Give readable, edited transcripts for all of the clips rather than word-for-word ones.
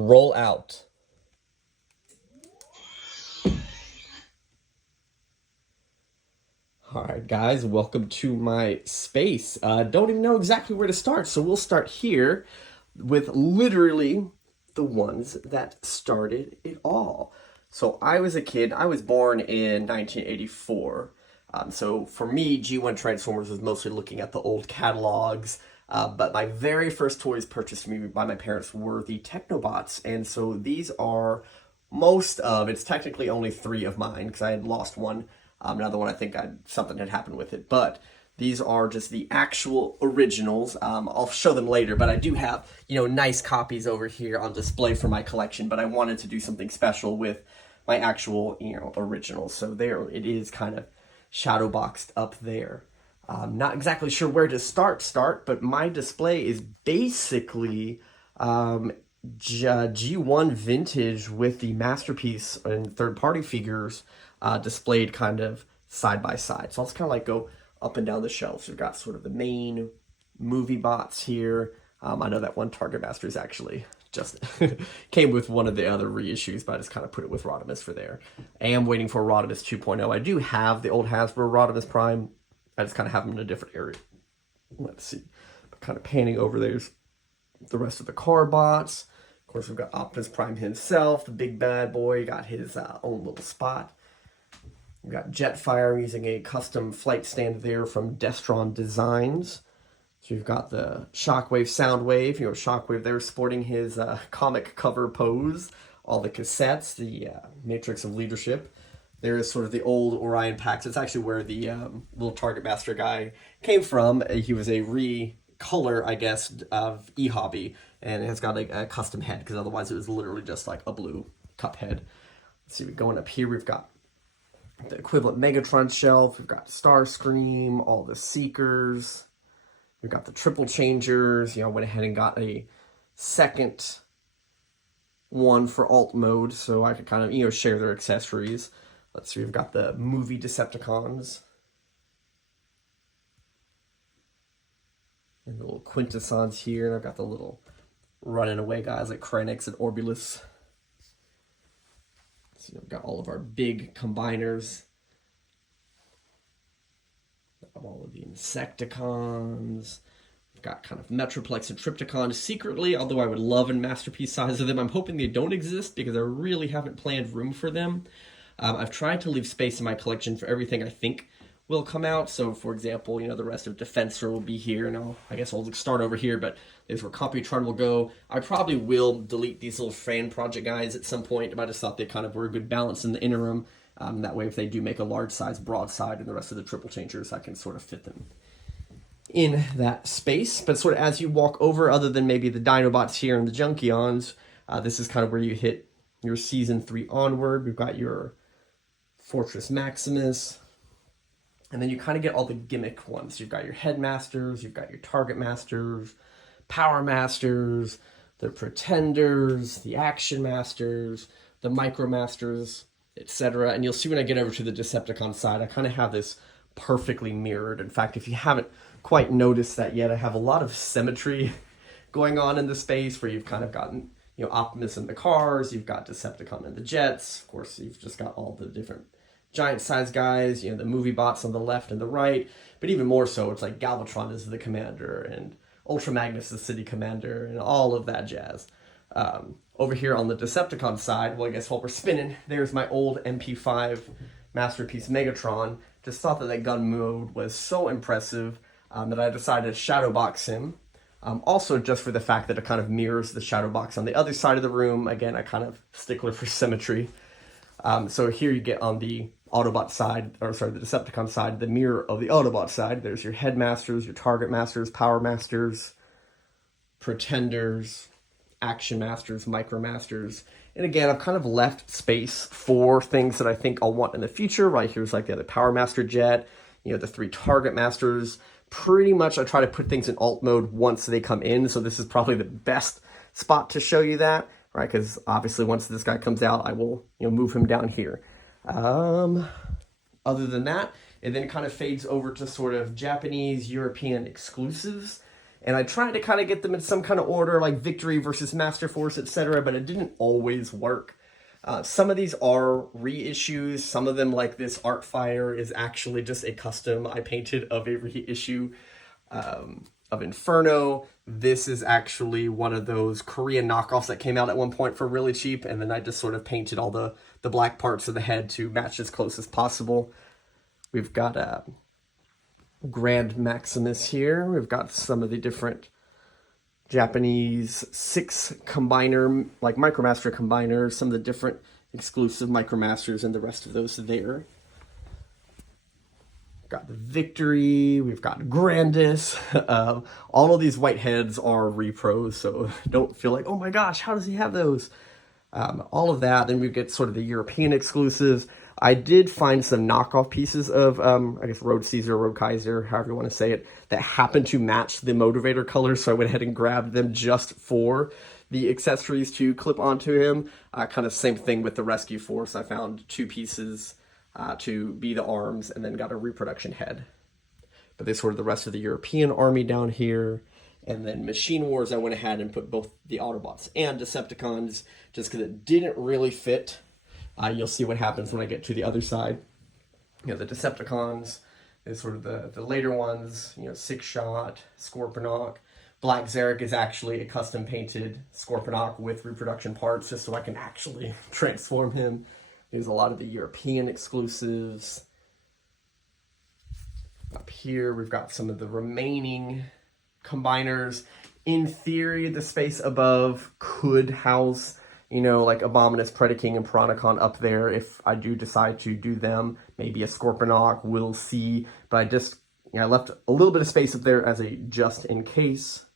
Roll out. All right, guys, welcome to my space. Don't even know exactly where to start, so we'll start here with literally the ones that started it all. So I was a kid. I was born in 1984. So for me, G1 Transformers was mostly looking at the old catalogs. But my very first toys purchased for me by my parents were the Technobots. And so these are it's technically only three of mine because I had lost one. Another one, I think something had happened with it. But these are just the actual originals. I'll show them later, but I do have, nice copies over here on display for my collection, but I wanted to do something special with my actual, originals. So there it is, kind of shadow boxed up there. Not exactly sure where to start, but my display is basically G1 vintage with the Masterpiece and third-party figures displayed kind of side by side. So I'll just kind of like go up and down the shelves. We've got sort of the main movie bots here. I know that one Target Master is actually just came with one of the other reissues, but I just kind of put it with Rodimus for there. I am waiting for Rodimus 2.0. I do have the old Hasbro Rodimus Prime. I just kind of have them in a different area. Let's see. Kind of panning over, there's the rest of the car bots. Of course, we've got Optimus Prime himself, the big bad boy. Got his own little spot. We've got Jetfire using a custom flight stand there from Destron Designs. So you've got the Shockwave Soundwave. Shockwave there sporting his comic cover pose. All the cassettes, the Matrix of Leadership. There is sort of the old Orion packs. It's actually where the little Target Master guy came from. He was a recolor, I guess, of E-Hobby, and it has got a custom head, because otherwise it was literally just like a blue cup head. Let's see, going up here, we've got the equivalent Megatron shelf. We've got Starscream, all the Seekers. We've got the Triple Changers. I went ahead and got a second one for alt mode, so I could kind of, share their accessories. Let's see, we've got the movie Decepticons. And the little Quintessons here. And I've got the little running away guys like Krenix and Orbulus. So we've got all of our big combiners. All of the Insecticons. We've got kind of Metroplex and Trypticons secretly, although I would love a Masterpiece size of them. I'm hoping they don't exist because I really haven't planned room for them. I've tried to leave space in my collection for everything I think will come out. So, for example, the rest of Defensor will be here, and I guess I'll start over here, but there's where Computron will go. I probably will delete these little fan project guys at some point, but I just thought they kind of were a good balance in the interim. That way, if they do make a large size broadside and the rest of the Triple Changers, I can sort of fit them in that space. But sort of as you walk over, other than maybe the Dinobots here and the Junkions, this is kind of where you hit your Season 3 onward. We've got your Fortress Maximus, and then you kind of get all the gimmick ones. You've got your Headmasters, you've got your Target Masters, Power Masters, the Pretenders, the Action Masters, the Micro Masters, etc. And you'll see when I get over to the Decepticon side, I kind of have this perfectly mirrored. In fact, if you haven't quite noticed that yet, I have a lot of symmetry going on in the space where you've kind of gotten, Optimus in the cars, you've got Decepticon in the jets. Of course, you've just got all the different giant size guys, the movie bots on the left and the right. But even more so, it's like Galvatron is the commander and Ultra Magnus is the city commander and all of that jazz. Over here on the Decepticon side, well, I guess while we're spinning, there's my old MP5 Masterpiece Megatron. Just thought that gun mode was so impressive that I decided to shadow box him. Also, just for the fact that it kind of mirrors the shadow box on the other side of the room. Again, I kind of stickler for symmetry. So here you get on the Autobot side, the Decepticon side, the mirror of the Autobot side. There's your Headmasters, your Target Masters, Power Masters, Pretenders, Action Masters, Micro Masters. And again, I've kind of left space for things that I think I'll want in the future. Right here's like the other Power Master jet, the 3 Target Masters. Pretty much I try to put things in alt mode once they come in. So this is probably the best spot to show you that, right? Because obviously once this guy comes out, I will, move him down here. Other than that, it then kind of fades over to sort of Japanese, European exclusives. And I tried to kind of get them in some kind of order, like Victory versus Master Force, etc., but it didn't always work. Some of these are reissues. Some of them, like this Artfire, is actually just a custom I painted of a reissue of Inferno. This is actually one of those Korean knockoffs that came out at one point for really cheap, and then I just sort of painted all the black parts of the head to match as close as possible. We've got Grand Maximus here. We've got some of the different Japanese 6 combiner, like Micromaster combiners, some of the different exclusive Micromasters and the rest of those there. Got the Victory, we've got Grandis. All of these white heads are repros, so don't feel like, oh my gosh, how does he have those? All of that. Then we get sort of the European exclusives. I did find some knockoff pieces of, I guess, Road Caesar, Road Kaiser, however you want to say it, that happened to match the motivator colors, so I went ahead and grabbed them just for the accessories to clip onto him. Kind of same thing with the Rescue Force. I found 2 pieces to be the arms, and then got a reproduction head. But there's sort of the rest of the European army down here. And then Machine Wars, I went ahead and put both the Autobots and Decepticons, just because it didn't really fit. You'll see what happens when I get to the other side. You know, the Decepticons is sort of the later ones, you know, Six Shot, Scorponok. Black Zarek is actually a custom painted Scorponok with reproduction parts, just so I can actually transform him. There's a lot of the European exclusives. Up here, we've got some of the remaining combiners. In theory, the space above could house, you know, like Abominus, Predaking, and Piranacon up there if I do decide to do them. Maybe a Scorponok, we'll see. But I just, you know, I left a little bit of space up there as a just in case.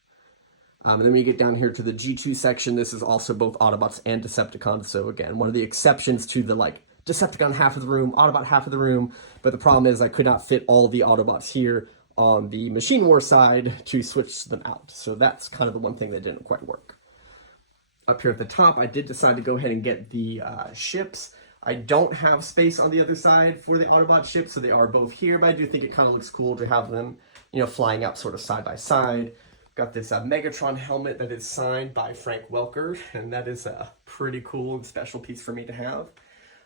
And then when you get down here to the G2 section, this is also both Autobots and Decepticons. So again, one of the exceptions to the like Decepticon half of the room, Autobot half of the room. But the problem is I could not fit all the Autobots here on the Machine War side to switch them out. So that's kind of the one thing that didn't quite work. Up here at the top, I did decide to go ahead and get the ships. I don't have space on the other side for the Autobot ships, so they are both here, but I do think it kind of looks cool to have them, you know, flying up sort of side by side. Got this Megatron helmet that is signed by Frank Welker, and that is a pretty cool and special piece for me to have.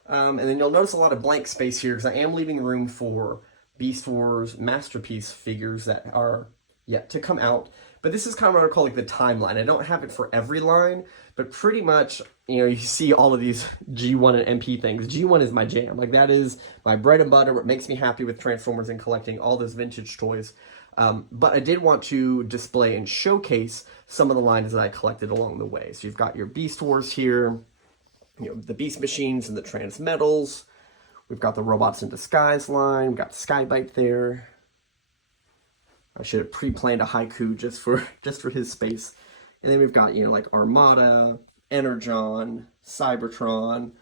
And then you'll notice a lot of blank space here, because I am leaving room for Beast Wars Masterpiece figures that are yet to come out. But this is kind of what I call like the timeline. I don't have it for every line, but pretty much, you know, you see all of these G1 and MP things. G1 is my jam. Like, that is my bread and butter, what makes me happy with Transformers and collecting all those vintage toys. But I did want to display and showcase some of the lines that I collected along the way. So you've got your Beast Wars here, you know, the Beast Machines and the Transmetals. We've got the Robots in Disguise line. We've got Skybite there. I should have pre-planned a haiku just for his space. And then we've got, you know, like Armada, Energon, Cybertron.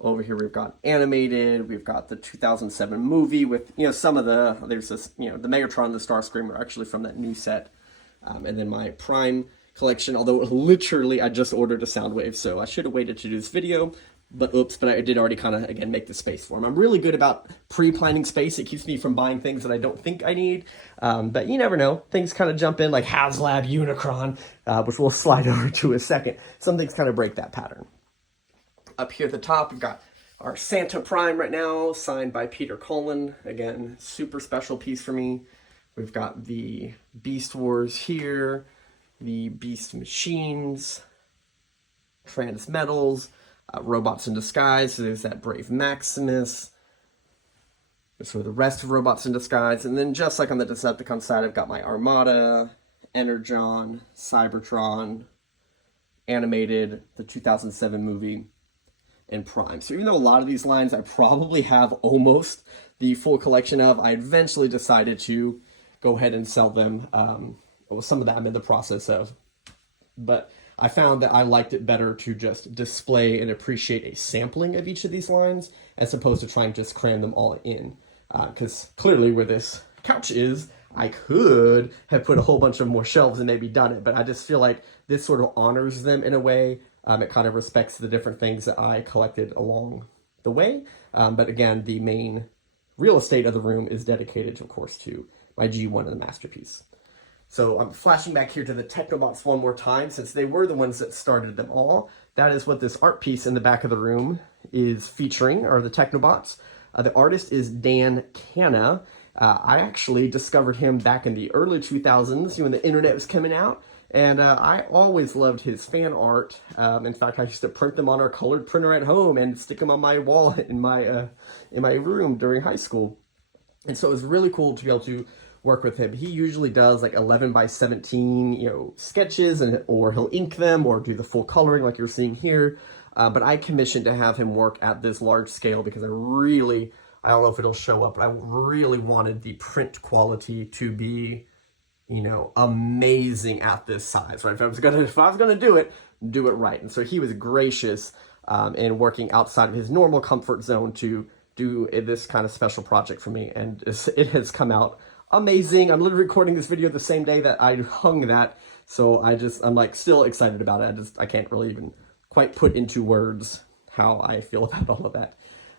Over here we've got Animated. We've got the 2007 movie with, you know, some of the, there's this, you know, the Megatron and the Starscream are actually from that new set. And then my Prime collection, although literally I just ordered a Soundwave, so I should have waited to do this video. But oops, but I did already kind of, again, make the space for them. I'm really good about pre-planning space. It keeps me from buying things that I don't think I need. But you never know. Things kind of jump in, like HasLab Unicron, which we'll slide over to in a second. Some things kind of break that pattern. Up here at the top, we've got our Santa Prime right now, signed by Peter Cullen. Again, super special piece for me. We've got the Beast Wars here, the Beast Machines, Transmetals, Robots in Disguise. So there's that Brave Maximus. There's sort of the rest of Robots in Disguise. And then just like on the Decepticon side, I've got my Armada, Energon, Cybertron, Animated, the 2007 movie, and Prime. So even though a lot of these lines I probably have almost the full collection of, I eventually decided to go ahead and sell them. Well, some of that I'm in the process of. But I found that I liked it better to just display and appreciate a sampling of each of these lines as opposed to trying to just cram them all in. Because clearly where this couch is, I could have put a whole bunch of more shelves and maybe done it, but I just feel like this sort of honors them in a way. It kind of respects the different things that I collected along the way. But again, the main real estate of the room is dedicated, of course, to my G1 and the Masterpiece. So I'm flashing back here to the Technobots one more time, since they were the ones that started them all. That is what this art piece in the back of the room is featuring, are the Technobots. The artist is Dan Canna. I actually discovered him back in the early 2000s when the internet was coming out. And I always loved his fan art. In fact, I used to print them on our colored printer at home and stick them on my wall in my room during high school. And so it was really cool to be able to work with him. He usually does like 11 by 17, sketches, or he'll ink them or do the full coloring like you're seeing here. But I commissioned to have him work at this large scale because I don't know if it'll show up, but I really wanted the print quality to be, amazing at this size, right? If I was gonna do it right. And so he was gracious in working outside of his normal comfort zone to do this kind of special project for me, and it has come out amazing. I'm literally recording this video the same day that I hung that, so I'm like still excited about it. I can't really even quite put into words how I feel about all of that.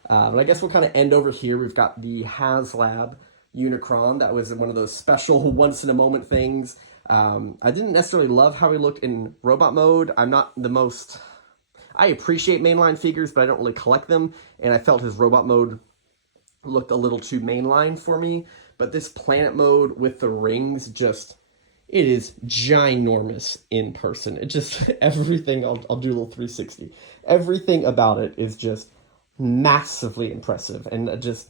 But I guess we'll kind of end over here. We've got the HasLab Unicron. That was one of those special once-in-a-moment things. I didn't necessarily love how he looked in robot mode. I appreciate mainline figures, but I don't really collect them, and I felt his robot mode looked a little too mainline for me. But this planet mode with the rings, it is ginormous in person. It just, everything, I'll do a little 360. Everything about it is just massively impressive, and just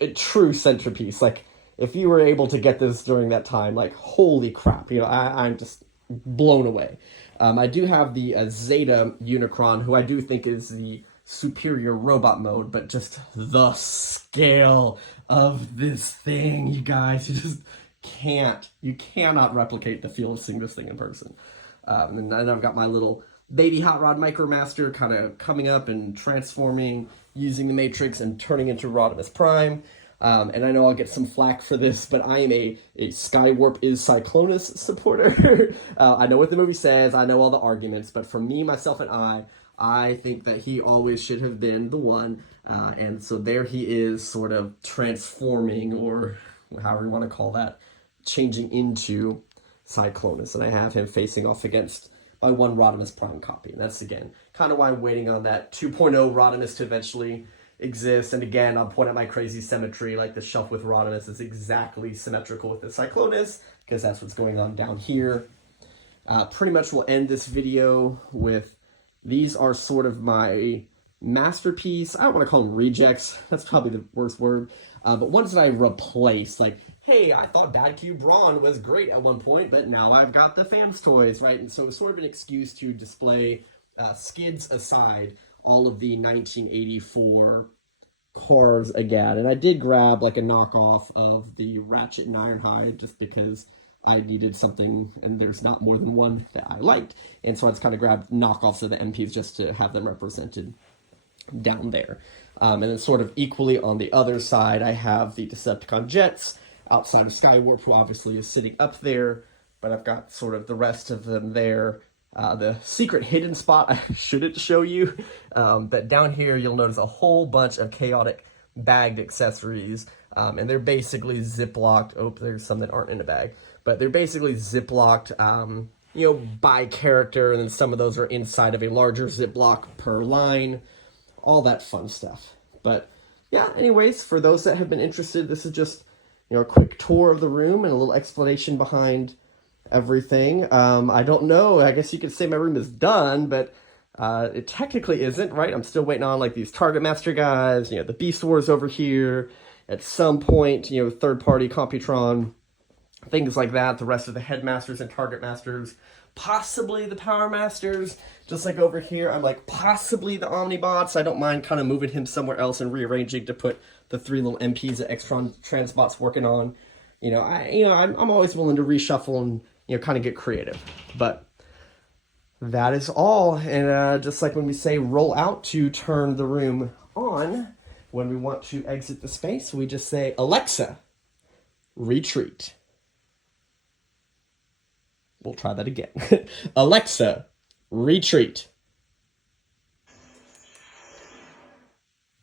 a true centerpiece. Like, if you were able to get this during that time, like, holy crap, I'm just blown away. I do have the Zeta Unicron, who I do think is the superior robot mode, but just the scale of this thing, you guys, you cannot replicate the feel of seeing this thing in person. And then I've got my little baby Hot Rod Micromaster kind of coming up and transforming, using the Matrix and turning into Rodimus Prime. And I know I'll get some flack for this, but I am a Skywarp is Cyclonus supporter. I know what the movie says, I know all the arguments, but for me, myself, and I think that he always should have been the one. And so there he is, sort of transforming, or however you want to call that, changing into Cyclonus. And I have him facing off against my one Rodimus Prime copy. And that's, again, kind of why I'm waiting on that 2.0 Rodimus to eventually exist. And again, I'll point out my crazy symmetry, like the shelf with Rodimus is exactly symmetrical with the Cyclonus, because that's what's going on down here. Pretty much we'll end this video with, these are sort of my masterpiece. I don't want to call them rejects, that's probably the worst word, but ones that I replaced. Like, hey, I thought Bad Cube Brawn was great at one point, but now I've got the fans toys, right? And so it's sort of an excuse to display, skids aside, all of the 1984 cars again. And I did grab like a knockoff of the Ratchet and Ironhide just because I needed something, and there's not more than one that I liked. And so I just kind of grabbed knockoffs of the MPs just to have them represented down there. And then sort of equally on the other side, I have the Decepticon Jets outside of Skywarp, who obviously is sitting up there, but I've got sort of the rest of them there. The secret hidden spot I shouldn't show you, but down here you'll notice a whole bunch of chaotic bagged accessories, and they're basically ziplocked. Oh, there's some that aren't in a bag, but they're basically ziplocked, by character, and then some of those are inside of a larger ziplock per line, all that fun stuff. But yeah, anyways, for those that have been interested, this is just, a quick tour of the room and a little explanation behind everything. I don't know, I guess you could say my room is done, but it technically isn't, right? I'm still waiting on like these Target Master guys, the Beast Wars over here. At some point, third-party Computron, things like that, the rest of the Headmasters and Target Masters, possibly the Power Masters, just like over here, I'm like, possibly the Omnibots. I don't mind kind of moving him somewhere else and rearranging to put the 3 little MPs that Extron Transbot's working on. I'm always willing to reshuffle and, kind of get creative. But that is all. And just like when we say roll out to turn the room on, when we want to exit the space, we just say, Alexa, retreat. We'll try that again. Alexa, retreat.